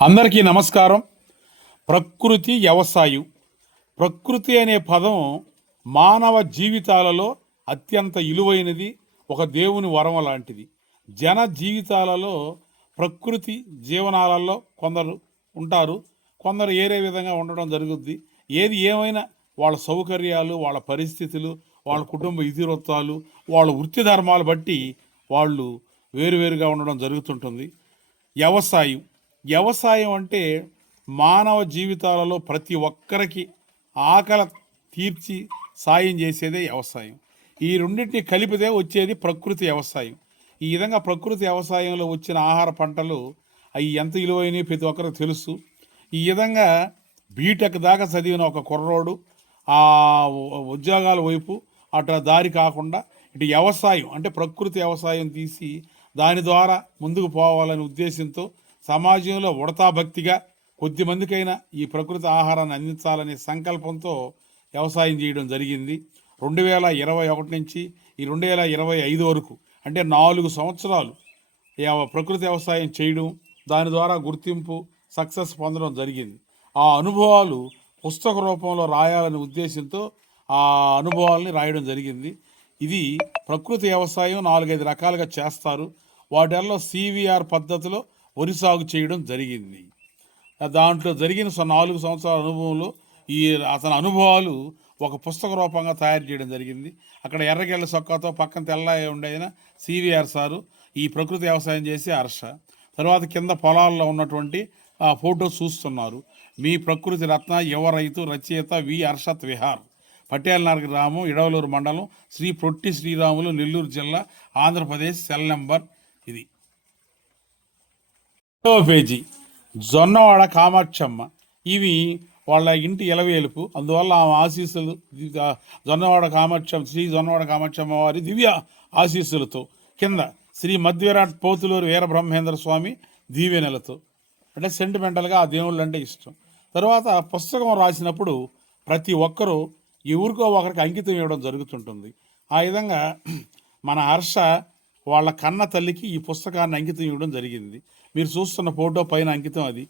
అందరికీ నమస్కారం. ప్రకృతి వ్యవసాయం. ప్రకృతి అనే పదం మానవ జీవితాలలో అత్యంత విలువైనది ఒక దేవుని వరం లాంటిది. జన జీవితాలలో ప్రకృతి జీవనాలలో కొందరు ఉంటారు. కొందరు ఏరే విధంగా ఉండడం జరుగుద్ది. ఏది ఏమైనా వాళ్ళ సౌకర్యాలు వాళ్ళ పరిస్థితులు వాళ్ళ కుటుంబ ఇతివృత్తాలు వాళ్ళ వృత్తి ధర్మాలు బట్టి వాళ్ళు వేరువేరుగా ఉండడం జరుగుతుంటుంది. వ్యవసాయం. వ్యవసాయం అంటే మానవ జీవితాలలో ప్రతి ఒక్కరికి ఆకలి తీర్చి సాయం చేసేదే వ్యవసాయం. ఈ రెండింటిని కలిపితే వచ్చేది ప్రకృతి వ్యవసాయం. ఈ విధంగా ప్రకృతి వ్యవసాయంలో వచ్చిన ఆహార పంటలు అవి ఎంత విలువైనవి ప్రతి ఒక్కరికి తెలుసు. ఈ విధంగా బీటెక్ దాకా చదివిన ఒక కుర్రోడు ఆ ఉద్యోగాల వైపు అట్లా దారి కాకుండా ఇటు వ్యవసాయం అంటే ప్రకృతి వ్యవసాయం తీసి దాని ద్వారా ముందుకు పోవాలనే ఉద్దేశంతో సమాజంలో ఉడతా భక్తిగా కొద్ది మందికైనా ఈ ప్రకృతి ఆహారాన్ని అందించాలనే సంకల్పంతో వ్యవసాయం చేయడం జరిగింది. రెండు వేల ఇరవై ఒకటి నుంచి ఈ రెండు వేల ఇరవై ఐదు వరకు అంటే నాలుగు సంవత్సరాలు ప్రకృతి వ్యవసాయం చేయడం దాని ద్వారా గుర్తింపు సక్సెస్ పొందడం జరిగింది. ఆ అనుభవాలు పుస్తక రూపంలో రాయాలనే ఉద్దేశంతో ఆ అనుభవాల్ని రాయడం జరిగింది. ఇది ప్రకృతి వ్యవసాయం నాలుగైదు రకాలుగా చేస్తారు. వాటిల్లో సివిఆర్ పద్ధతిలో వరి సాగు చేయడం జరిగింది. దాంట్లో జరిగిన స- నాలుగు సంవత్సరాల అనుభవంలో ఈ అతని అనుభవాలు ఒక పుస్తక రూపంగా తయారు చేయడం జరిగింది. అక్కడ ఎర్రగెళ్ళ సొక్కతో పక్కన తెల్ల ఉండేదిన సివిఆర్ సారు ఈ ప్రకృతి వ్యవసాయం చేసి హర్ష తర్వాత కింద పొలాల్లో ఉన్నటువంటి ఫోటో చూస్తున్నారు. మీ ప్రకృతి రత్న యువ రైతు రచయిత వి హర్షత్ విహార్. పటేల్ నగర్ గ్రామం ఇడవలూరు మండలం శ్రీ ప్రొట్టి శ్రీరాములు నెల్లూరు జిల్లా ఆంధ్రప్రదేశ్ సెల్ నెంబర్ ఇది. పేజీ. జొన్నవాడ కామాక్షమ్మ. ఇవి వాళ్ళ ఇంటి ఎలవేలుపు. అందువల్ల ఆమె ఆశీస్సులు జొన్నవాడ కామాక్షమ్మ శ్రీ జొన్నవాడ కామాక్షమ్మ వారి దివ్య ఆశీస్సులతో కింద శ్రీ మధ్విరాట్ పోతులూరు వీరబ్రహ్మేంద్ర స్వామి దీవెనలతో అంటే సెంటిమెంటల్గా ఆ దేవుళ్ళు అంటే ఇష్టం. తర్వాత పుస్తకం రాసినప్పుడు ప్రతి ఒక్కరూ ఎవరికో ఒకరికి అంకితం ఇవ్వడం జరుగుతుంటుంది. ఆ విధంగా మన హర్ష వాళ్ళ కన్న తల్లికి ఈ పుస్తకాన్ని అంకితం ఇవ్వడం జరిగింది. మీరు చూస్తున్న ఫోటో పైన అంకితం అది.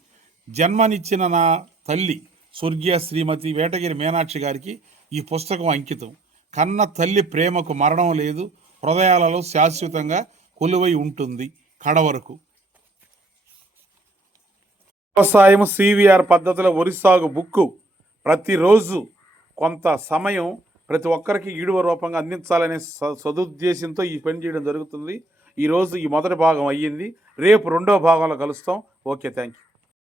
జన్మనిచ్చిన నా తల్లి స్వర్గీయ శ్రీమతి వేటగిరి మీనాక్షి గారికి ఈ పుస్తకం అంకితం. కన్న తల్లి ప్రేమకు మరణం లేదు హృదయాలలో శాశ్వతంగా కొలువై ఉంటుంది కడవరకు వ్యవసాయం సివిఆర్ పద్ధతిలో ఒరిసాగు బుక్కు. ప్రతిరోజు కొంత సమయం ప్రతి ఒక్కరికి ఈడువ రూపంగా అందించాలనే స- సదుద్దేశంతో ఈ పని చేయడం జరుగుతుంది. ఈరోజు ఈ మొదటి భాగం అయ్యింది. రేపు రెండో భాగంలో కలుస్తాం. Okay thank you